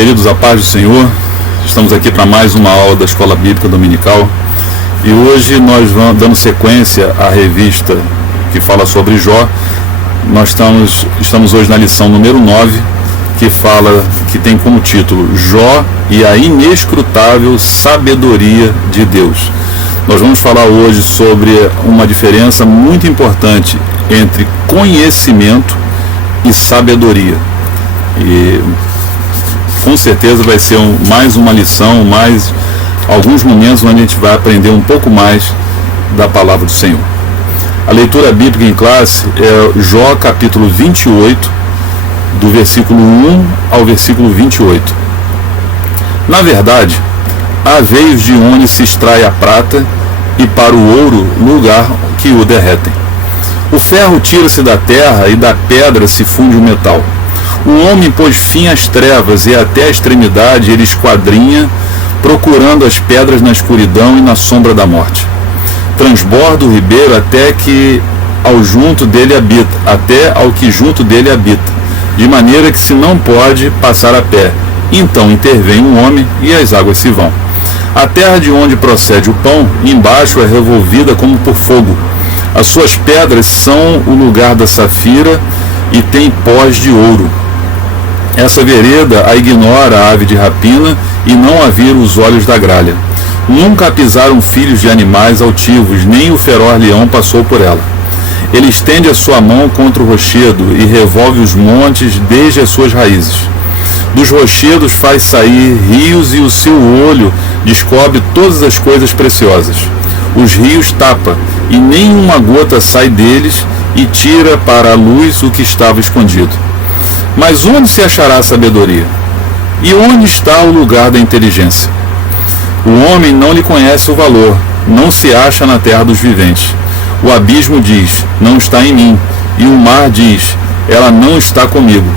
Queridos, a paz do Senhor, estamos aqui para mais uma aula da Escola Bíblica Dominical e hoje nós vamos dando sequência à revista que fala sobre Jó. Nós estamos hoje na lição número 9, que tem como título Jó e a inescrutável sabedoria de Deus. Nós vamos falar hoje sobre uma diferença muito importante entre conhecimento e sabedoria. E com certeza vai ser mais uma lição, mais alguns momentos onde a gente vai aprender um pouco mais da palavra do Senhor. A leitura bíblica em classe é Jó capítulo 28, do versículo 1 ao versículo 28. Na verdade, há veios de onde se extrai a prata e para o ouro lugar que o derretem. O ferro tira-se da terra e da pedra se funde o metal. O homem pôs fim às trevas e até a extremidade ele esquadrinha, procurando as pedras na escuridão e na sombra da morte. Transborda o ribeiro até ao que junto dele habita, de maneira que se não pode passar a pé. Então intervém um homem e as águas se vão. A terra de onde procede o pão, embaixo é revolvida como por fogo. As suas pedras são o lugar da safira e tem pós de ouro. Essa vereda a ignora a ave de rapina e não a vira os olhos da gralha. Nunca pisaram filhos de animais altivos, nem o feroz leão passou por ela. Ele estende a sua mão contra o rochedo e revolve os montes desde as suas raízes. Dos rochedos faz sair rios e o seu olho descobre todas as coisas preciosas. Os rios tapa e nenhuma gota sai deles e tira para a luz o que estava escondido. Mas onde se achará a sabedoria? E onde está o lugar da inteligência? O homem não lhe conhece o valor, não se acha na terra dos viventes. O abismo diz, não está em mim, e o mar diz, ela não está comigo.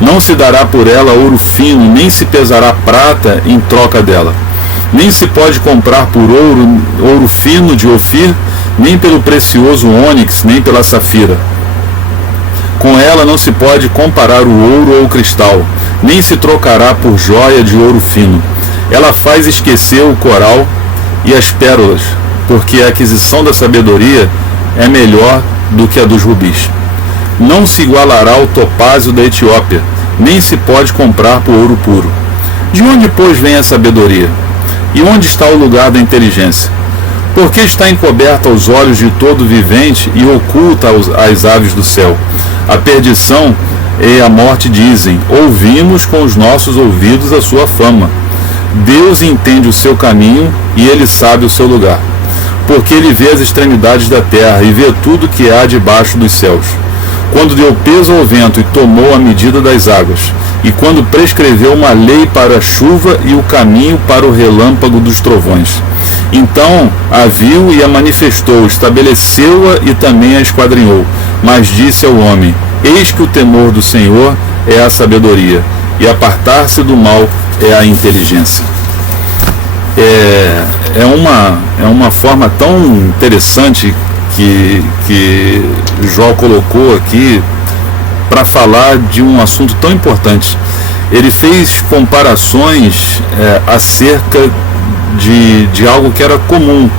Não se dará por ela ouro fino, nem se pesará prata em troca dela. Nem se pode comprar por ouro fino de Ofir, nem pelo precioso ônix, nem pela safira. Com ela não se pode comparar o ouro ou o cristal, nem se trocará por joia de ouro fino. Ela faz esquecer o coral e as pérolas, porque a aquisição da sabedoria é melhor do que a dos rubis. Não se igualará ao topázio da Etiópia, nem se pode comprar por ouro puro. De onde, pois, vem a sabedoria? E onde está o lugar da inteligência? Porque está encoberta aos olhos de todo vivente e oculta às aves do céu. A perdição e a morte dizem, ouvimos com os nossos ouvidos a sua fama. Deus entende o seu caminho e ele sabe o seu lugar. Porque ele vê as extremidades da terra e vê tudo que há debaixo dos céus. Quando deu peso ao vento e tomou a medida das águas, e quando prescreveu uma lei para a chuva e o caminho para o relâmpago dos trovões. Então a viu e a manifestou, estabeleceu-a e também a esquadrinhou. Mas disse ao homem, eis que o temor do Senhor é a sabedoria, e apartar-se do mal é a inteligência. É uma forma tão interessante que Jó colocou aqui para falar de um assunto tão importante. Ele fez comparações acerca de algo que era comum.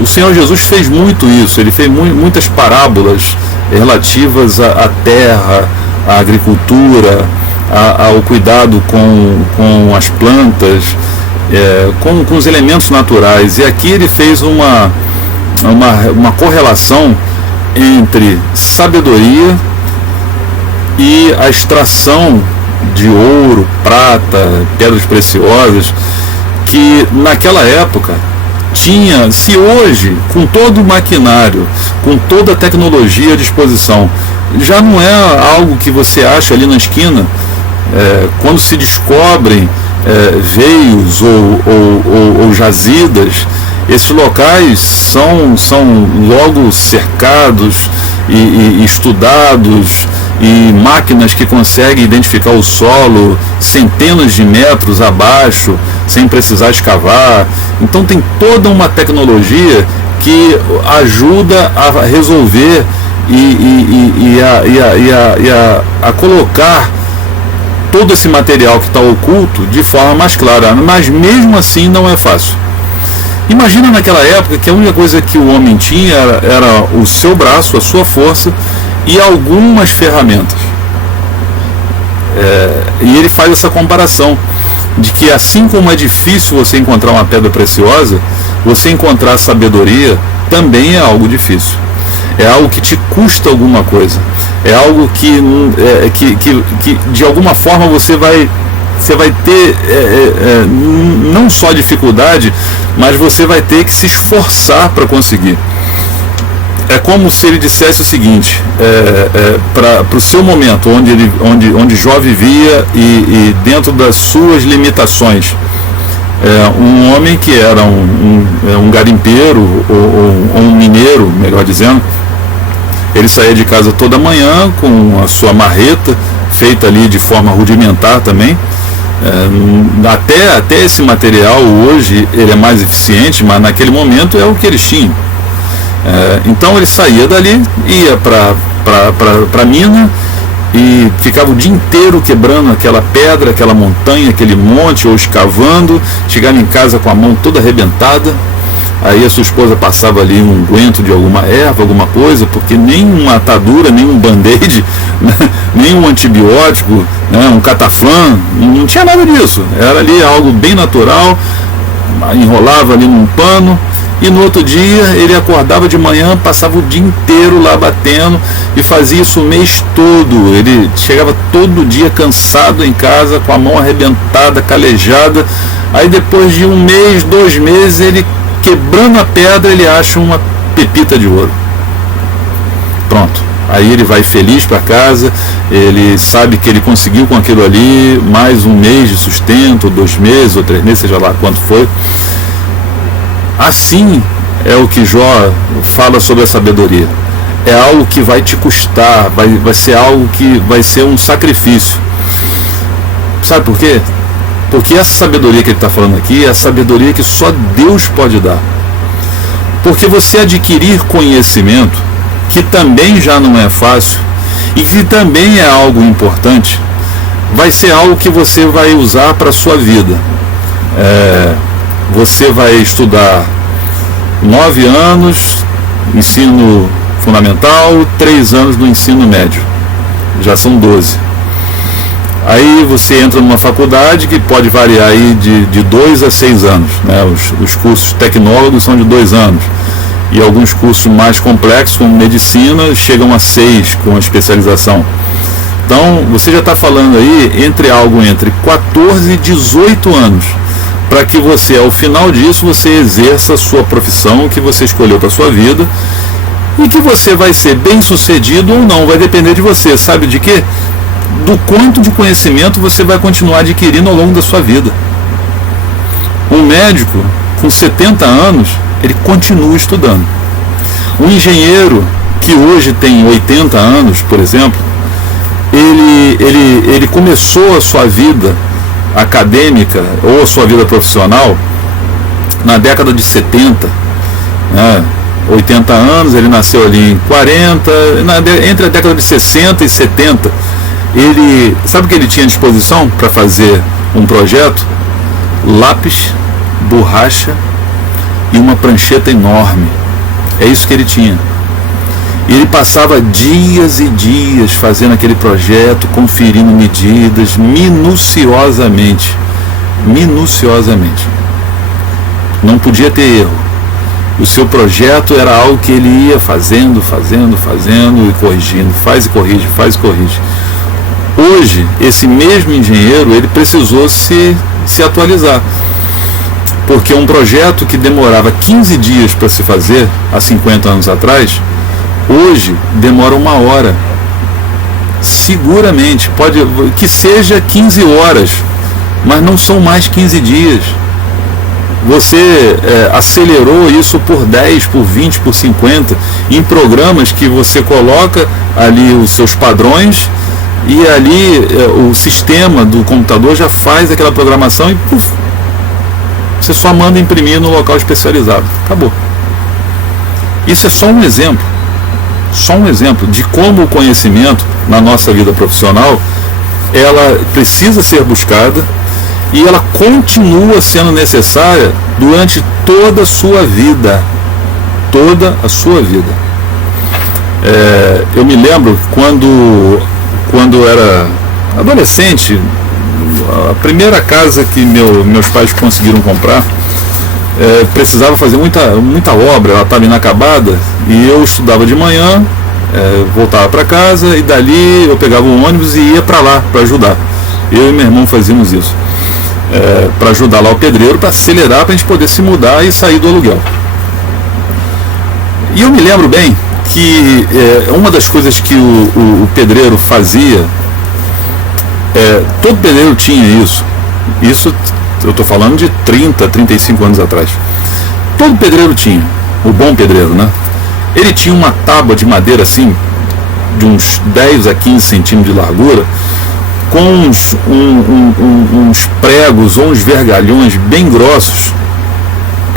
O Senhor Jesus fez muito isso, ele fez muitas parábolas relativas à terra, à agricultura, ao cuidado com as plantas, com os elementos naturais. E aqui ele fez uma correlação entre sabedoria e a extração de ouro, prata, pedras preciosas, que naquela época tinha, se hoje, com todo o maquinário, com toda a tecnologia à disposição, já não é algo que você acha ali na esquina. Quando se descobrem veios ou jazidas, esses locais são logo cercados e estudados, e máquinas que conseguem identificar o solo centenas de metros abaixo, sem precisar escavar. Então tem toda uma tecnologia que ajuda a resolver e a colocar todo esse material que está oculto de forma mais clara, mas mesmo assim não é fácil. Imagina naquela época que a única coisa que o homem tinha era o seu braço, a sua força e algumas ferramentas. E ele faz essa comparação de que assim como é difícil você encontrar uma pedra preciosa, você encontrar sabedoria também é algo difícil. É algo que te custa alguma coisa. É algo que de alguma forma você vai ter não só dificuldade, mas você vai ter que se esforçar para conseguir. É como se ele dissesse o seguinte, para o seu momento, onde Jó vivia e dentro das suas limitações, um homem que era um garimpeiro ou um mineiro, melhor dizendo, ele saía de casa toda manhã com a sua marreta, feita ali de forma rudimentar também. Até esse material hoje ele é mais eficiente, mas naquele momento é o que eles tinham. Então ele saía dali, ia para a mina e ficava o dia inteiro quebrando aquela pedra, aquela montanha, aquele monte, ou escavando, chegava em casa com a mão toda arrebentada. Aí a sua esposa passava ali um unguento de alguma erva, alguma coisa, porque nem uma atadura, nem um band-aid, nem um antibiótico, um cataflã, não tinha nada disso. Era ali algo bem natural, enrolava ali num pano, e no outro dia ele acordava de manhã, passava o dia inteiro lá batendo e fazia isso o mês todo. Ele chegava todo dia cansado em casa, com a mão arrebentada, calejada. Aí depois de 1 mês, 2 meses, ele quebrando a pedra, ele acha uma pepita de ouro. Pronto. Aí ele vai feliz para casa, ele sabe que ele conseguiu com aquilo ali mais 1 mês de sustento, 2 meses ou 3 meses, seja lá quanto foi. Assim é o que Jó fala sobre a sabedoria. É algo que vai te custar, vai ser algo que vai ser um sacrifício. Sabe por quê? Porque essa sabedoria que ele está falando aqui é a sabedoria que só Deus pode dar. Porque você adquirir conhecimento, que também já não é fácil, e que também é algo importante, vai ser algo que você vai usar para a sua vida. Você vai estudar 9 anos, ensino fundamental, 3 anos no ensino médio. Já são 12. Aí você entra numa faculdade que pode variar aí de 2 a 6 anos. Os cursos tecnólogos são de 2 anos. E alguns cursos mais complexos, como medicina, chegam a 6 com a especialização. Então, você já está falando aí entre 14 e 18 anos. Para que você, ao final disso, você exerça a sua profissão que você escolheu para a sua vida. E que você vai ser bem sucedido ou não, vai depender de você. Sabe de quê? Do quanto de conhecimento você vai continuar adquirindo ao longo da sua vida. Um médico com 70 anos, ele continua estudando. Um engenheiro que hoje tem 80 anos, por exemplo, ele começou a sua vida acadêmica ou a sua vida profissional na década de 70, 80 anos, ele nasceu ali em 40, entre a década de 60 e 70, sabe o que ele tinha à disposição para fazer um projeto? Lápis, borracha e uma prancheta enorme. É isso que ele tinha. E ele passava dias e dias fazendo aquele projeto, conferindo medidas minuciosamente. Não podia ter erro. O seu projeto era algo que ele ia fazendo e corrigindo. Faz e corrige. Hoje, esse mesmo engenheiro, ele precisou se atualizar. Porque um projeto que demorava 15 dias para se fazer, há 50 anos atrás, hoje demora 1 hora. Seguramente, pode que seja 15 horas, mas não são mais 15 dias. Você acelerou isso por 10, por 20, por 50, em programas que você coloca ali os seus padrões, e ali o sistema do computador já faz aquela programação e puf, você só manda imprimir no local especializado. Acabou. Isso é só um exemplo de como o conhecimento na nossa vida profissional ela precisa ser buscada e ela continua sendo necessária durante toda a sua vida. Toda a sua vida. Eu me lembro quando eu era adolescente, a primeira casa que meus pais conseguiram comprar, precisava fazer muita obra, ela estava inacabada, e eu estudava de manhã, voltava para casa, e dali eu pegava um ônibus e ia para lá para ajudar. Eu e meu irmão fazíamos isso, para ajudar lá o pedreiro, para acelerar, para a gente poder se mudar e sair do aluguel. E eu me lembro bem que uma das coisas que o pedreiro fazia, todo pedreiro tinha isso eu estou falando de 30, 35 anos atrás. Todo pedreiro tinha, o bom pedreiro, né? Ele tinha uma tábua de madeira assim, de uns 10 a 15 centímetros de largura, com uns pregos ou uns vergalhões bem grossos,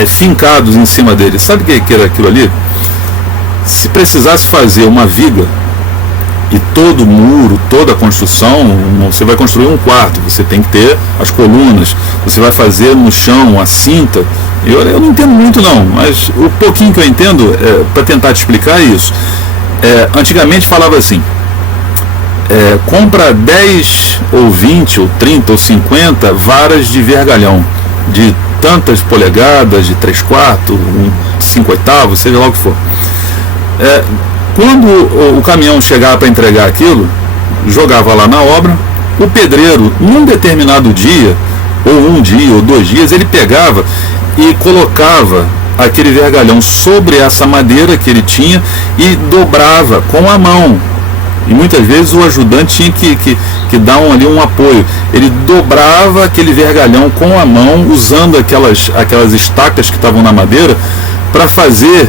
fincados em cima dele. Sabe o que era aquilo ali? Se precisasse fazer uma viga, e todo muro, toda a construção, você vai construir um quarto, você tem que ter as colunas, você vai fazer no chão a cinta. Eu não entendo muito não, mas o pouquinho que eu entendo, para tentar te explicar isso, antigamente falava assim, compra 10 ou 20 ou 30 ou 50 varas de vergalhão, de tantas polegadas, de 3/4, 5/8, seja lá o que for. Quando o caminhão chegava para entregar aquilo, jogava lá na obra, o pedreiro, num determinado dia, ou um dia, ou 2 dias, ele pegava e colocava aquele vergalhão sobre essa madeira que ele tinha e dobrava com a mão. E muitas vezes o ajudante tinha que dar ali um apoio. Ele dobrava aquele vergalhão com a mão, usando aquelas estacas que estavam na madeira, para fazer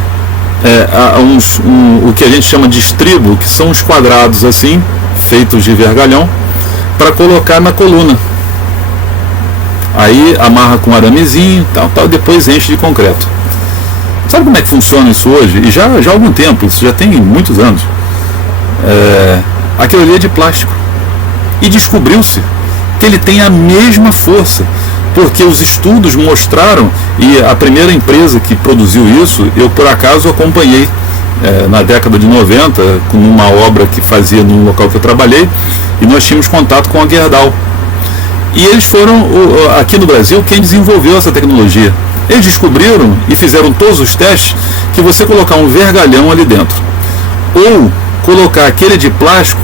o que a gente chama de estribo, que são uns quadrados assim, feitos de vergalhão, para colocar na coluna. Aí amarra com aramezinho, tal, depois enche de concreto. Sabe como é que funciona isso hoje? E já há algum tempo, isso já tem muitos anos. Aquilo ali é de plástico. E descobriu-se que ele tem a mesma força, porque os estudos mostraram, e a primeira empresa que produziu isso, eu por acaso acompanhei na década de 90, com uma obra que fazia no local que eu trabalhei, e nós tínhamos contato com a Gerdau. E eles foram, aqui no Brasil, quem desenvolveu essa tecnologia. Eles descobriram e fizeram todos os testes que você colocar um vergalhão ali dentro, ou colocar aquele de plástico,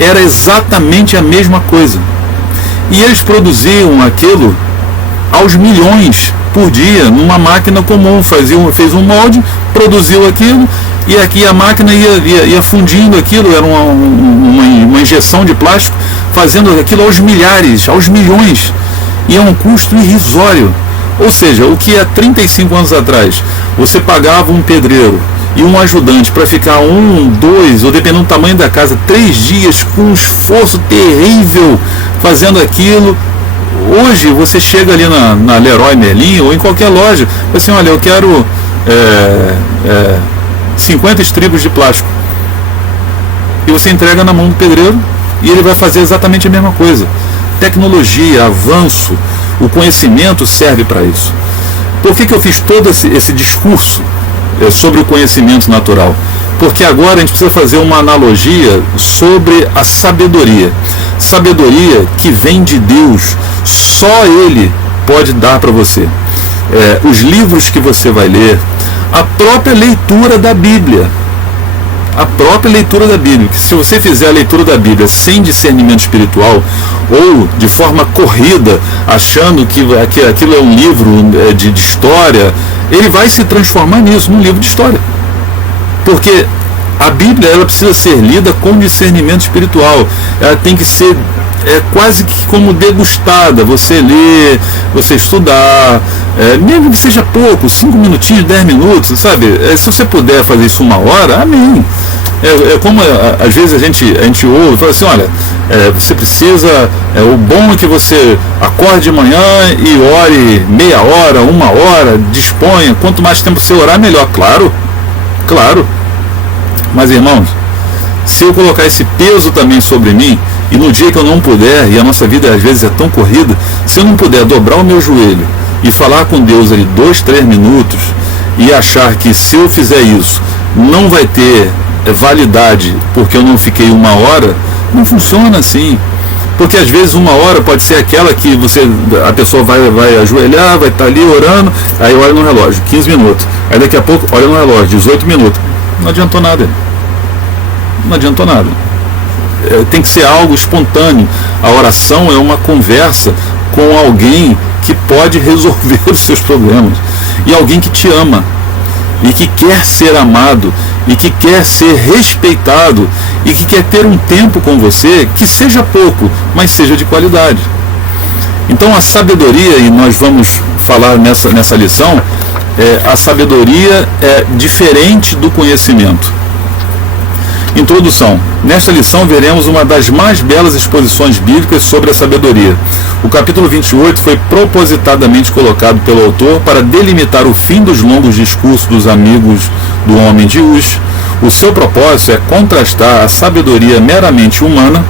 era exatamente a mesma coisa. E eles produziam aquilo aos milhões por dia, numa máquina comum, fez um molde, produziu aquilo, e aqui a máquina ia fundindo aquilo, era uma injeção de plástico, fazendo aquilo aos milhares, aos milhões, e é um custo irrisório. Ou seja, o que há 35 anos atrás você pagava um pedreiro e um ajudante para ficar 1, 2, ou dependendo do tamanho da casa, 3 dias com um esforço terrível fazendo aquilo, hoje você chega ali na Leroy Merlin ou em qualquer loja, assim, olha, eu quero 50 estribos de plástico, e você entrega na mão do pedreiro e ele vai fazer exatamente a mesma coisa. Tecnologia, avanço, o conhecimento serve para isso. Por que eu fiz todo esse discurso sobre o conhecimento natural? Porque agora a gente precisa fazer uma analogia sobre a sabedoria. Sabedoria que vem de Deus, só Ele pode dar para você. Os livros que você vai ler, a própria leitura da Bíblia. A própria leitura da Bíblia. Que se você fizer a leitura da Bíblia sem discernimento espiritual, ou de forma corrida, achando que aquilo é um livro de história, ele vai se transformar nisso, num livro de história. Porque a Bíblia, ela precisa ser lida com discernimento espiritual. Ela tem que ser quase que como degustada. Você ler, você estudar, mesmo que seja pouco, 5 minutinhos, 10 minutos, sabe? Se você puder fazer isso 1 hora, amém. Como às vezes a gente ouve, fala assim, olha, você precisa, o bom é que você acorde de manhã e ore meia hora, 1 hora, disponha, quanto mais tempo você orar, melhor. Claro. Mas irmãos, se eu colocar esse peso também sobre mim, E no dia que eu não puder, e a nossa vida às vezes é tão corrida, se eu não puder dobrar o meu joelho e falar com Deus ali 2, 3 minutos e achar que se eu fizer isso não vai ter validade porque eu não fiquei 1 hora, não funciona assim. Porque às vezes 1 hora pode ser aquela que a pessoa vai ajoelhar, vai estar ali orando, aí olha no relógio, 15 minutos. Aí daqui a pouco olha no relógio, 18 minutos. Não adiantou nada. Não adiantou nada. Tem que ser algo espontâneo. A oração é uma conversa com alguém que pode resolver os seus problemas. E alguém que te ama. E que quer ser amado. E que quer ser respeitado. E que quer ter um tempo com você que seja pouco, mas seja de qualidade. Então a sabedoria, e nós vamos falar nessa lição, a sabedoria é diferente do conhecimento. Introdução. Nesta lição veremos uma das mais belas exposições bíblicas sobre a sabedoria. O capítulo 28 foi propositadamente colocado pelo autor para delimitar o fim dos longos discursos dos amigos do homem de Uz. O seu propósito é contrastar a sabedoria meramente humana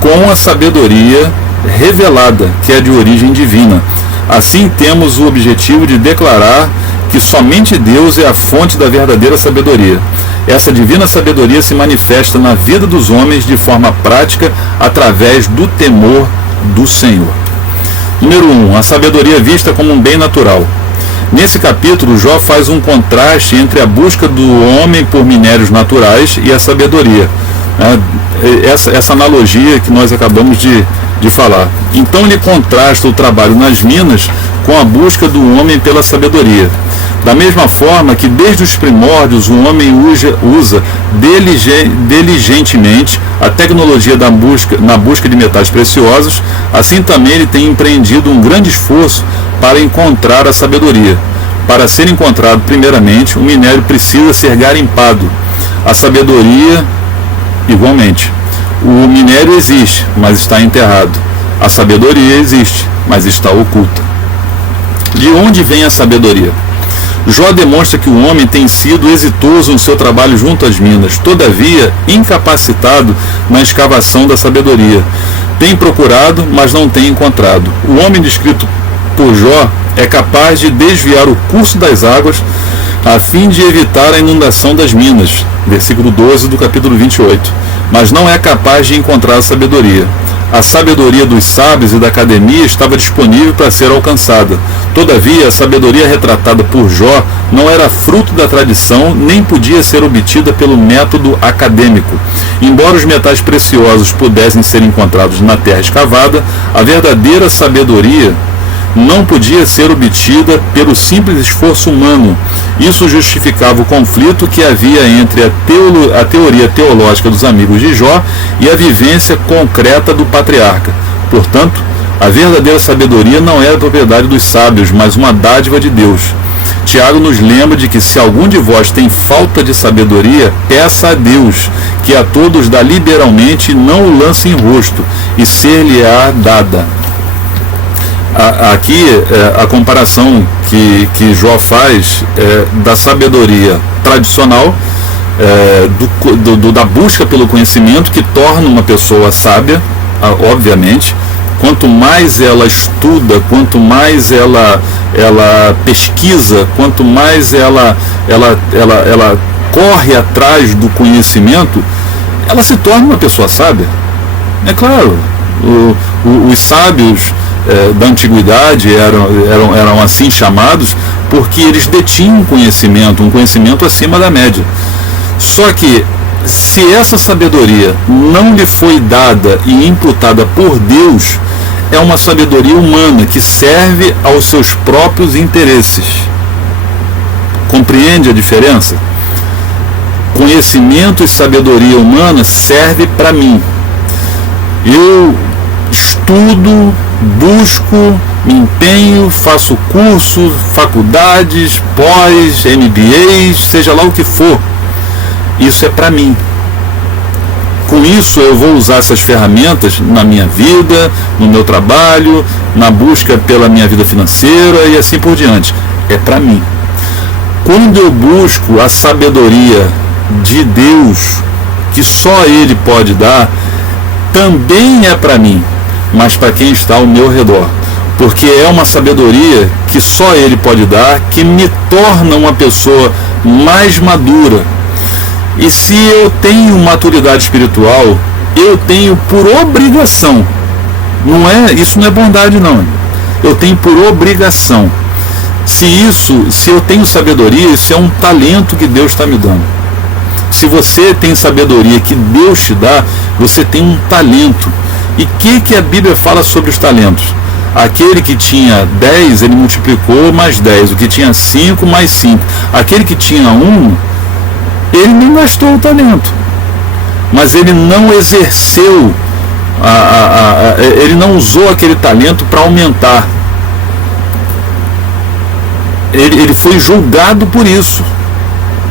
com a sabedoria revelada, que é de origem divina. Assim, temos o objetivo de declarar que somente Deus é a fonte da verdadeira sabedoria. Essa divina sabedoria se manifesta na vida dos homens de forma prática através do temor do Senhor. Número 1. A sabedoria vista como um bem natural. Nesse capítulo, Jó faz um contraste entre a busca do homem por minérios naturais e a sabedoria. Essa analogia que nós acabamos de falar. Então ele contrasta o trabalho nas minas com a busca do homem pela sabedoria. Da mesma forma que desde os primórdios o homem usa diligentemente a tecnologia na busca de metais preciosos, assim também ele tem empreendido um grande esforço para encontrar a sabedoria. Para ser encontrado, primeiramente, o minério precisa ser garimpado. A sabedoria, igualmente. O minério existe, mas está enterrado. A sabedoria existe, mas está oculta. De onde vem a sabedoria? Jó demonstra que o homem tem sido exitoso no seu trabalho junto às minas, todavia incapacitado na escavação da sabedoria. Tem procurado, mas não tem encontrado. O homem descrito por Jó é capaz de desviar o curso das águas a fim de evitar a inundação das minas, versículo 12 do capítulo 28, mas não é capaz de encontrar a sabedoria. A sabedoria dos sábios e da academia estava disponível para ser alcançada. Todavia, a sabedoria retratada por Jó não era fruto da tradição, nem podia ser obtida pelo método acadêmico. Embora os metais preciosos pudessem ser encontrados na terra escavada, a verdadeira sabedoria não podia ser obtida pelo simples esforço humano. Isso justificava o conflito que havia entre a teoria teológica dos amigos de Jó e a vivência concreta do patriarca. Portanto, a verdadeira sabedoria não era propriedade dos sábios, mas uma dádiva de Deus. Tiago nos lembra de que se algum de vós tem falta de sabedoria, peça a Deus, que a todos dá liberalmente, e não o lance em rosto, e ser-lhe-á dada. Aqui a comparação que Jó faz da sabedoria tradicional, da busca pelo conhecimento, que torna uma pessoa sábia, obviamente. Quanto mais ela estuda, quanto mais ela pesquisa, quanto mais ela corre atrás do conhecimento, ela se torna uma pessoa sábia. É claro, os sábios da antiguidade eram assim chamados porque eles detinham um conhecimento acima da média. Só que se essa sabedoria não lhe foi dada e imputada por Deus, é uma sabedoria humana que serve aos seus próprios interesses. Compreende a diferença? Conhecimento e sabedoria humana serve para mim. Eu estudo, busco, me empenho, faço curso, faculdades, pós, MBAs, seja lá o que for. Isso é para mim. Com isso eu vou usar essas ferramentas na minha vida, no meu trabalho, na busca pela minha vida financeira e assim por diante. É para mim. Quando eu busco a sabedoria de Deus, que só Ele pode dar, também é para mim, mas para quem está ao meu redor. Porque é uma sabedoria que só Ele pode dar, que me torna uma pessoa mais madura. E se eu tenho maturidade espiritual, eu tenho por obrigação, isso não é bondade não, eu tenho por obrigação. Se eu tenho sabedoria, isso é um talento que Deus está me dando. Se você tem sabedoria que Deus te dá, você tem um talento. E o que a Bíblia fala sobre os talentos? Aquele que tinha 10, ele multiplicou mais 10. O que tinha 5, mais 5. Aquele que tinha 1, ele não gastou o talento. Mas ele não exerceu, ele não usou aquele talento para aumentar. Ele foi julgado por isso.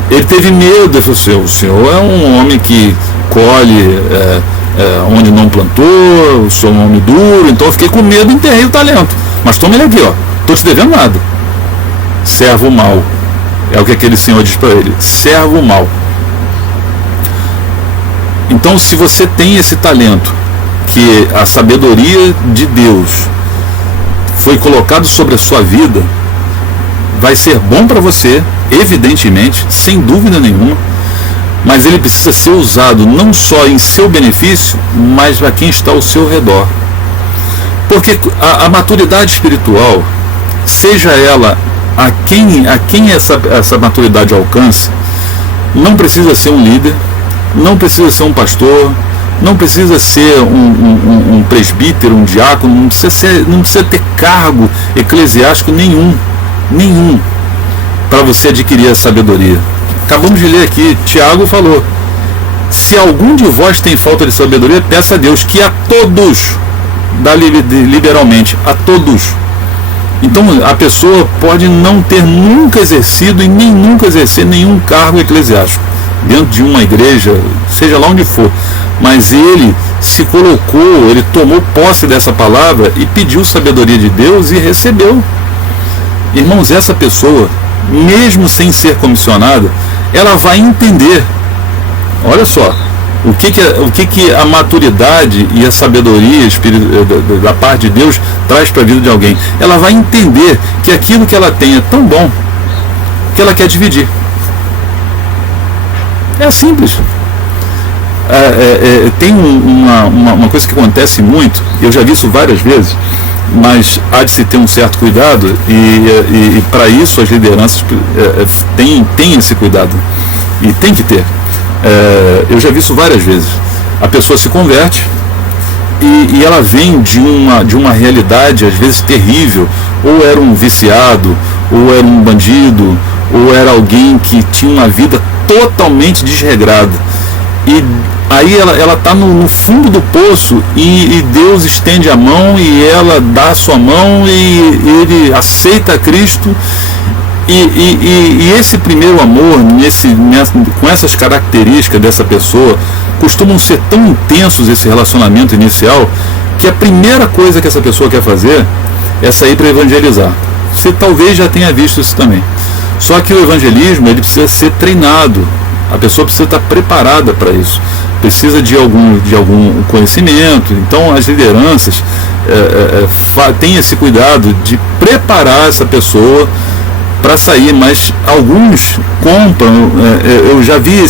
Ele teve medo. Ele falou assim: o senhor é um homem que colhe onde não plantou, o senhor é um homem duro, então eu fiquei com medo e enterrei o talento. Mas toma ele aqui, ó, estou te devendo nada. Servo mau. É o que aquele senhor diz para ele: servo mau. Então, se você tem esse talento, que a sabedoria de Deus foi colocado sobre a sua vida, vai ser bom para você, evidentemente, sem dúvida nenhuma, mas ele precisa ser usado não só em seu benefício, mas para quem está ao seu redor. Porque a maturidade espiritual, seja ela a quem essa maturidade alcança, não precisa ser um líder, não precisa ser um pastor, não precisa ser um presbítero, um diácono, não precisa ter cargo eclesiástico nenhum, para você adquirir a sabedoria. Acabamos de ler aqui, Tiago falou: se algum de vós tem falta de sabedoria, peça a Deus, que a todos dá liberalmente, a todos. Então a pessoa pode não ter nunca exercido e nem nunca exercer nenhum cargo eclesiástico dentro de uma igreja, seja lá onde for, mas ele se colocou, ele tomou posse dessa palavra e pediu sabedoria de Deus e recebeu. Irmãos, essa pessoa, mesmo sem ser comissionada, ela vai entender. Olha só, o que a maturidade e a sabedoria da parte de Deus traz para a vida de alguém. Ela vai entender que aquilo que ela tem é tão bom que ela quer dividir. É simples. Tem uma coisa que acontece muito, eu já vi isso várias vezes, mas há de se ter um certo cuidado, e para isso as lideranças têm esse cuidado, e tem que ter. Eu já vi isso várias vezes. A pessoa se converte e ela vem de uma realidade às vezes terrível, ou era um viciado, ou era um bandido, ou era alguém que tinha uma vida totalmente desregrada, e aí ela está no fundo do poço, e Deus estende a mão e ela dá a sua mão e ele aceita Cristo, e esse primeiro amor, com essas características dessa pessoa, costumam ser tão intensos, esse relacionamento inicial, que a primeira coisa que essa pessoa quer fazer é sair para evangelizar. Você talvez já tenha visto isso também. Só que o evangelismo, ele precisa ser treinado. A pessoa precisa estar preparada para isso. Precisa de algum conhecimento. Então as lideranças têm esse cuidado de preparar essa pessoa para sair, mas alguns compram. Eu já vi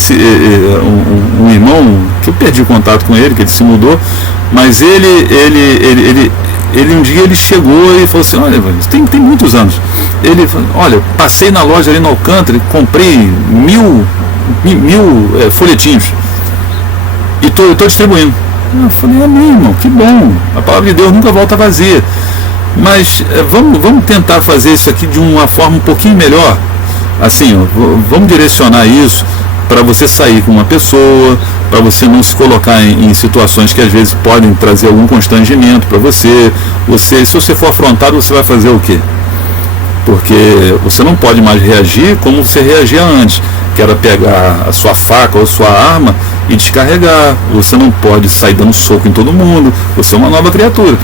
um irmão, que eu perdi contato com ele, que ele se mudou, mas ele um dia ele chegou e falou assim: olha, tem muitos anos. Ele falou: olha, passei na loja ali no Alcântara e comprei mil folhetinhos e estou distribuindo. Eu falei: amém, irmão, que bom, a palavra de Deus nunca volta vazia, mas vamos tentar fazer isso aqui de uma forma um pouquinho melhor, assim, vamos direcionar isso para você sair com uma pessoa, para você não se colocar em situações que às vezes podem trazer algum constrangimento para você. Se você for afrontado, você vai fazer o quê? Porque você não pode mais reagir como você reagia antes, que era pegar a sua faca ou a sua arma e descarregar. Você não pode sair dando soco em todo mundo. Você é uma nova criatura.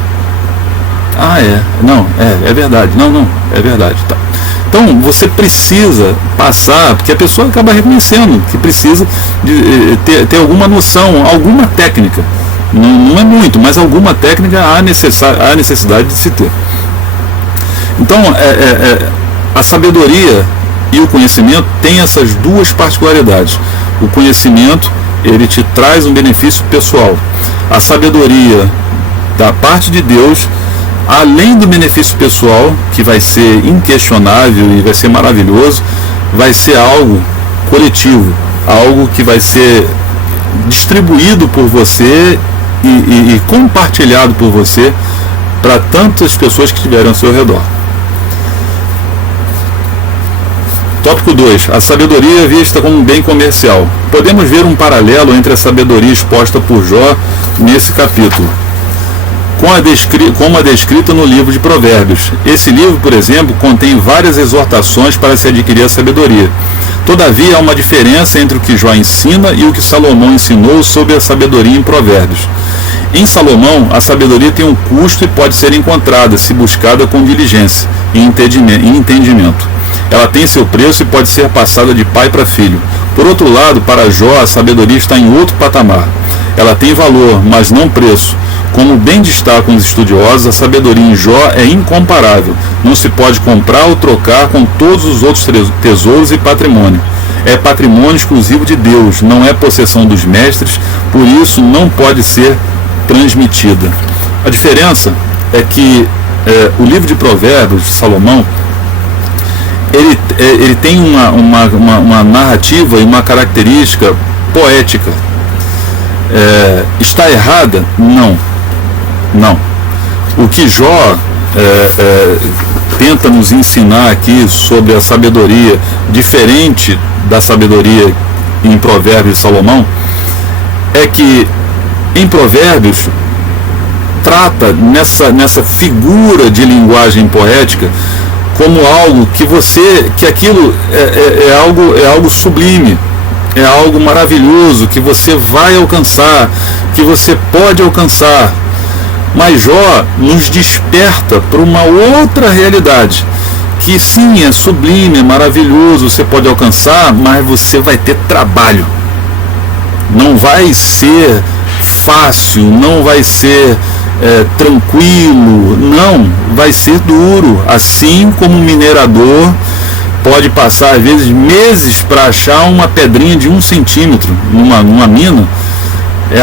Não, é verdade. Não, é verdade. Tá. Então você precisa passar, porque a pessoa acaba reconhecendo que precisa de ter alguma noção, alguma técnica. Não é muito, mas alguma técnica há necessidade de se ter. Então, a sabedoria e o conhecimento têm essas duas particularidades. O conhecimento, ele te traz um benefício pessoal. A sabedoria da parte de Deus, além do benefício pessoal, que vai ser inquestionável e vai ser maravilhoso, vai ser algo coletivo, algo que vai ser distribuído por você e compartilhado por você para tantas pessoas que estiverem ao seu redor. Tópico 2. A sabedoria vista como um bem comercial. Podemos ver um paralelo entre a sabedoria exposta por Jó nesse capítulo, como a descrita no livro de Provérbios. Esse livro, por exemplo, contém várias exortações para se adquirir a sabedoria. Todavia, há uma diferença entre o que Jó ensina e o que Salomão ensinou sobre a sabedoria em Provérbios. Em Salomão, a sabedoria tem um custo e pode ser encontrada, se buscada com diligência e entendimento. Ela tem seu preço e pode ser passada de pai para filho. Por outro lado, para Jó, a sabedoria está em outro patamar. Ela tem valor, mas não preço. Como bem destacam os estudiosos, a sabedoria em Jó é incomparável. Não se pode comprar ou trocar com todos os outros tesouros e patrimônio. É patrimônio exclusivo de Deus, não é possessão dos mestres, por isso não pode ser transmitida. A diferença é que o livro de Provérbios de Salomão, ele tem uma narrativa e uma característica poética. Está errada? Não. O que Jó tenta nos ensinar aqui sobre a sabedoria, diferente da sabedoria em Provérbios de Salomão, é que em Provérbios trata nessa figura de linguagem poética como algo que aquilo é algo sublime, é algo maravilhoso, que você vai alcançar, que você pode alcançar. Mas Jó nos desperta para uma outra realidade, que sim, é sublime, é maravilhoso, você pode alcançar, mas você vai ter trabalho. Não vai ser fácil, não vai ser tranquilo, não, vai ser duro. Assim como um minerador pode passar às vezes meses para achar uma pedrinha de 1 centímetro numa mina,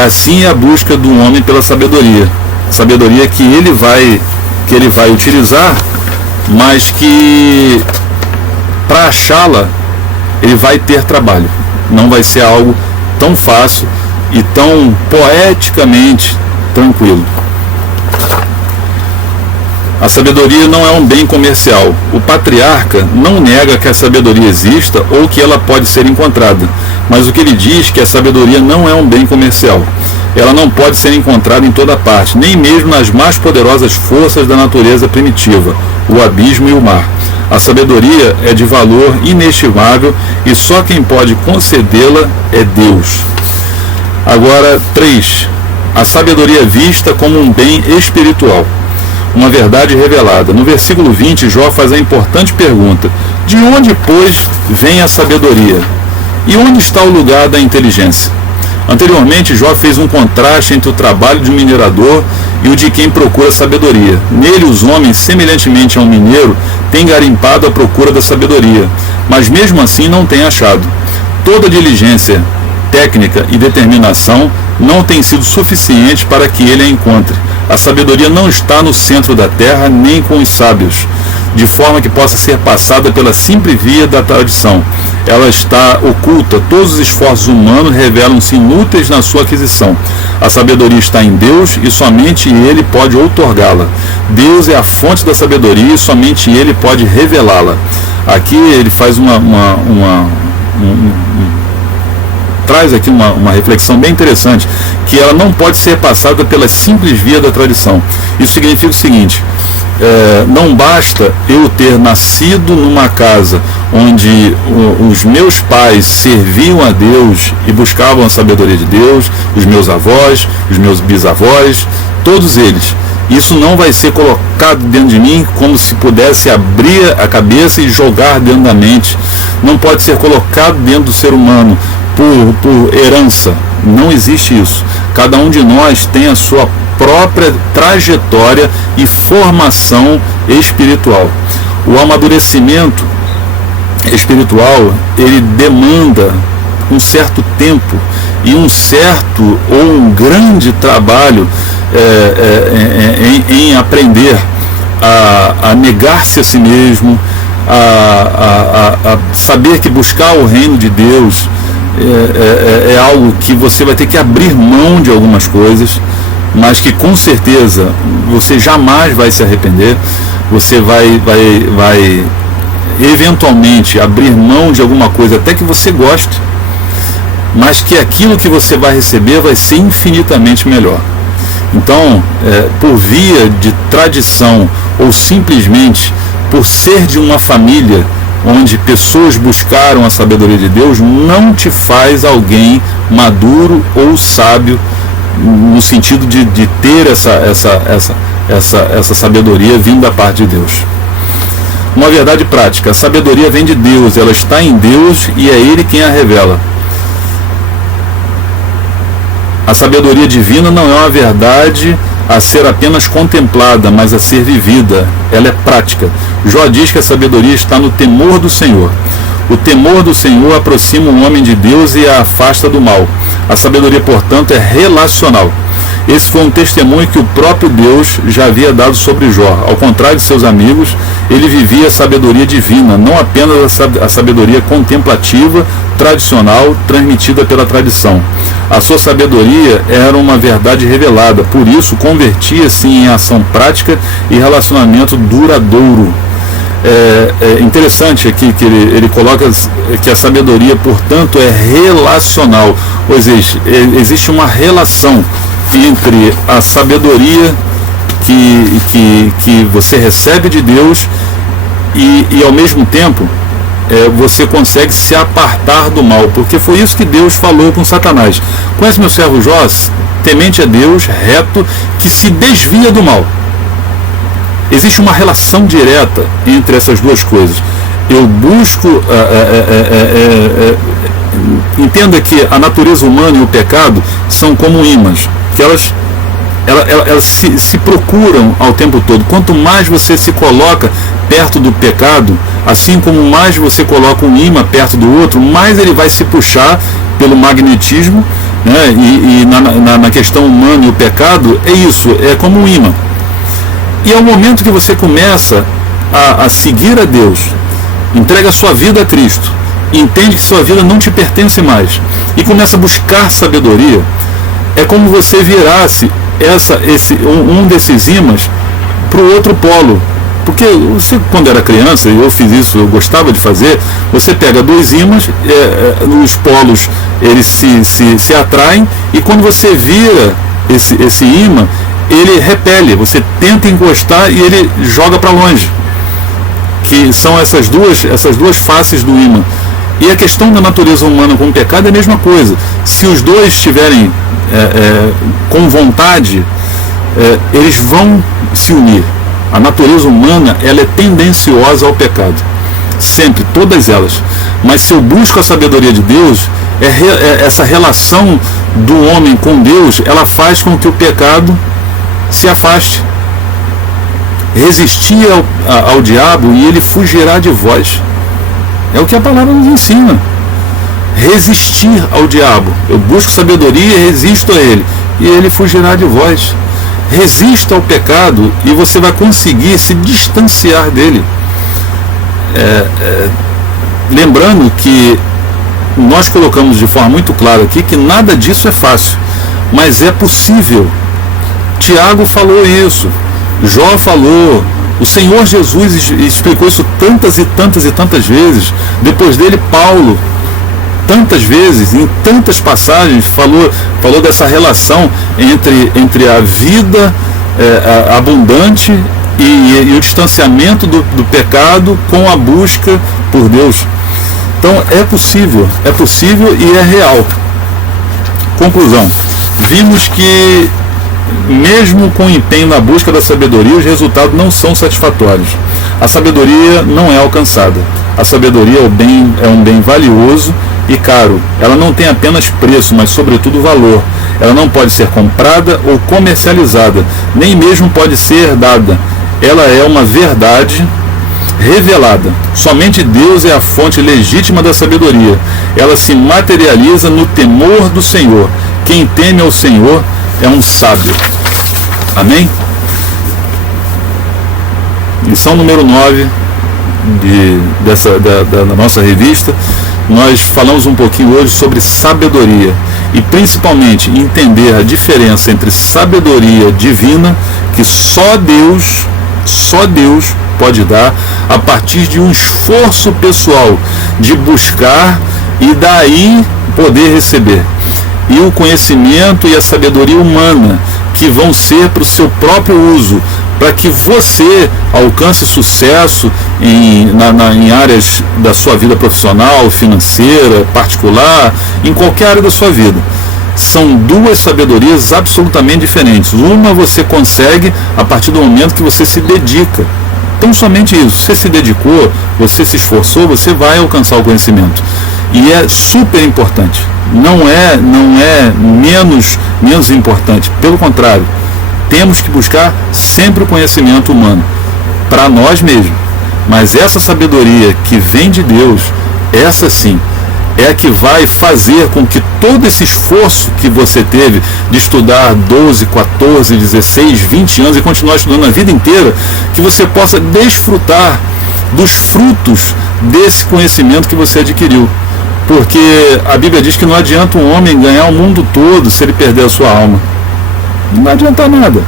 assim a busca do homem pela sabedoria. Sabedoria que ele vai utilizar, mas que para achá-la ele vai ter trabalho. Não vai ser algo tão fácil e tão poeticamente tranquilo. A sabedoria não é um bem comercial. O patriarca não nega que a sabedoria exista ou que ela pode ser encontrada, mas o que ele diz é que a sabedoria não é um bem comercial. Ela não pode ser encontrada em toda parte, nem mesmo nas mais poderosas forças da natureza primitiva, o abismo e o mar. A sabedoria é de valor inestimável e só quem pode concedê-la é Deus. Agora, 3. A sabedoria vista como um bem espiritual. Uma verdade revelada. No versículo 20, Jó faz a importante pergunta: de onde, pois, vem a sabedoria? E onde está o lugar da inteligência? Anteriormente, Jó fez um contraste entre o trabalho de um minerador e o de quem procura sabedoria. Nele, os homens, semelhantemente a um mineiro, têm garimpado à procura da sabedoria, mas mesmo assim não têm achado. Toda diligência, técnica e determinação não tem sido suficiente para que ele a encontre. A sabedoria não está no centro da terra, nem com os sábios, de forma que possa ser passada pela simples via da tradição. Ela está oculta, todos os esforços humanos revelam-se inúteis na sua aquisição. A sabedoria está em Deus e somente Ele pode outorgá-la. Deus é a fonte da sabedoria e somente Ele pode revelá-la. Aqui ele faz traz aqui uma reflexão bem interessante, que ela não pode ser passada pela simples via da tradição. Isso significa o seguinte: não basta eu ter nascido numa casa onde os meus pais serviam a Deus e buscavam a sabedoria de Deus, os meus avós, os meus bisavós, todos eles. Isso não vai ser colocado dentro de mim como se pudesse abrir a cabeça e jogar dentro da mente. Não pode ser colocado dentro do ser humano por herança. Não existe isso. Cada um de nós tem a sua própria trajetória e formação espiritual. O amadurecimento espiritual, ele demanda um certo tempo e um certo ou um grande trabalho em aprender a negar-se a si mesmo, a saber que buscar o reino de Deus é algo que você vai ter que abrir mão de algumas coisas, mas que com certeza você jamais vai se arrepender. Você vai eventualmente abrir mão de alguma coisa até que você goste, mas que aquilo que você vai receber vai ser infinitamente melhor. Então, por via de tradição ou simplesmente por ser de uma família onde pessoas buscaram a sabedoria de Deus, não te faz alguém maduro ou sábio no sentido de ter essa sabedoria vindo da parte de Deus. Uma verdade prática: a sabedoria vem de Deus, ela está em Deus e é Ele quem a revela. A sabedoria divina não é uma verdade a ser apenas contemplada, mas a ser vivida. Ela é prática. Jó diz que a sabedoria está no temor do Senhor. O temor do Senhor aproxima o homem de Deus e a afasta do mal. A sabedoria, portanto, é relacional. Esse foi um testemunho que o próprio Deus já havia dado sobre Jó. Ao contrário de seus amigos, ele vivia a sabedoria divina, não apenas a sabedoria contemplativa, tradicional, transmitida pela tradição. A sua sabedoria era uma verdade revelada, por isso convertia-se em ação prática e relacionamento duradouro. É interessante aqui que ele coloca que a sabedoria, portanto, é relacional, ou seja, existe uma relação entre a sabedoria que você recebe de Deus e ao mesmo tempo você consegue se apartar do mal, porque foi isso que Deus falou com Satanás. Conhece meu servo Jó, temente a Deus, reto, que se desvia do mal. Existe uma relação direta entre essas duas coisas. Eu busco... entenda que a natureza humana e o pecado são como ímãs, que elas se procuram ao tempo todo. Quanto mais você se coloca perto do pecado, assim como mais você coloca um ímã perto do outro, mais ele vai se puxar pelo magnetismo, né? E na questão humana e o pecado, é isso, é como um ímã. E ao momento que você começa a seguir a Deus, entrega a sua vida a Cristo, entende que sua vida não te pertence mais, e começa a buscar sabedoria, é como você virasse um desses ímãs para o outro polo. Porque você, quando era criança, e eu fiz isso, eu gostava de fazer, você pega dois ímãs, os polos eles se atraem, e quando você vira esse ímã, ele repele, você tenta encostar e ele joga para longe, que são essas duas faces do ímã. E a questão da natureza humana com o pecado é a mesma coisa. Se os dois estiverem com vontade, eles vão se unir. A natureza humana, ela é tendenciosa ao pecado, sempre, todas elas. Mas se eu busco a sabedoria de Deus, essa relação do homem com Deus, ela faz com que o pecado se afaste. Resistir ao diabo e ele fugirá de vós. É o que a palavra nos ensina. Resistir ao diabo. Eu busco sabedoria e resisto a ele, e ele fugirá de vós. Resista ao pecado e você vai conseguir se distanciar dele. Lembrando que nós colocamos de forma muito clara aqui que nada disso é fácil, mas é possível. Tiago falou isso, Jó falou, o Senhor Jesus explicou isso tantas e tantas e tantas vezes. Depois dele, Paulo, tantas vezes, em tantas passagens, falou dessa relação entre a vida abundante e o distanciamento do pecado com a busca por Deus. Então é possível e é real. Conclusão: vimos que mesmo com empenho na busca da sabedoria, os resultados não são satisfatórios. A sabedoria não é alcançada. A sabedoria é um bem valioso, e caro. Ela não tem apenas preço, mas sobretudo valor. Ela não pode ser comprada ou comercializada, nem mesmo pode ser dada. Ela é uma verdade revelada. Somente Deus é a fonte legítima da sabedoria. Ela se materializa no temor do Senhor. Quem teme ao Senhor é um sábio. Amém? Lição número 9 da nossa revista. Nós falamos um pouquinho hoje sobre sabedoria e principalmente entender a diferença entre sabedoria divina, que só Deus pode dar, a partir de um esforço pessoal de buscar e daí poder receber, e o conhecimento e a sabedoria humana, que vão ser para o seu próprio uso, para que você alcance sucesso em áreas da sua vida profissional, financeira, particular, em qualquer área da sua vida. São duas sabedorias absolutamente diferentes. Uma você consegue a partir do momento que você se dedica. Então somente isso. Você se dedicou, você se esforçou, você vai alcançar o conhecimento. E é super importante. Não é menos importante. Pelo contrário, temos que buscar sempre o conhecimento humano para nós mesmos. Mas essa sabedoria que vem de Deus, essa sim, é a que vai fazer com que todo esse esforço que você teve de estudar 12, 14, 16, 20 anos e continuar estudando a vida inteira, que você possa desfrutar dos frutos desse conhecimento que você adquiriu. Porque a Bíblia diz que não adianta um homem ganhar o mundo todo se ele perder a sua alma. Não vai adiantar nada.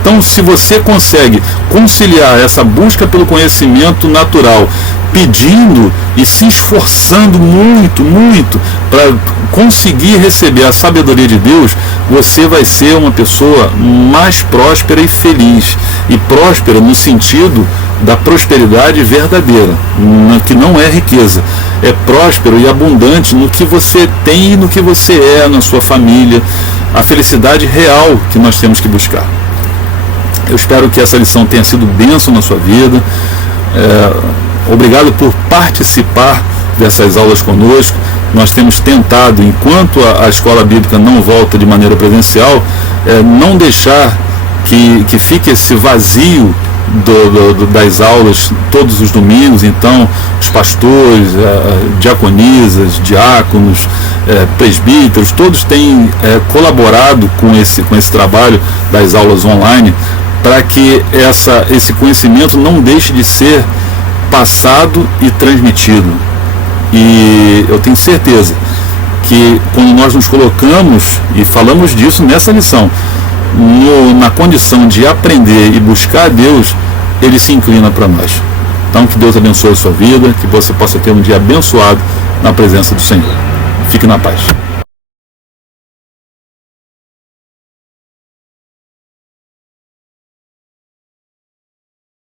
Então, se você consegue conciliar essa busca pelo conhecimento natural, pedindo e se esforçando muito para conseguir receber a sabedoria de Deus, você vai ser uma pessoa mais próspera e feliz. E próspera no sentido da prosperidade verdadeira, que não é riqueza. É próspero e abundante no que você tem e no que você é, na sua família. A felicidade real que nós temos que buscar. Eu espero que essa lição tenha sido bênção na sua vida. Obrigado por participar dessas aulas conosco. Nós temos tentado, enquanto a escola bíblica não volta de maneira presencial, não deixar que fique esse vazio das aulas todos os domingos. Então, os pastores, diaconisas, diáconos, presbíteros, todos têm colaborado com esse trabalho das aulas online, para que esse conhecimento não deixe de ser passado e transmitido. E eu tenho certeza que quando nós nos colocamos, e falamos disso nessa lição, na condição de aprender e buscar a Deus, Ele se inclina para nós. Então, que Deus abençoe a sua vida, que você possa ter um dia abençoado na presença do Senhor. Fique na paz.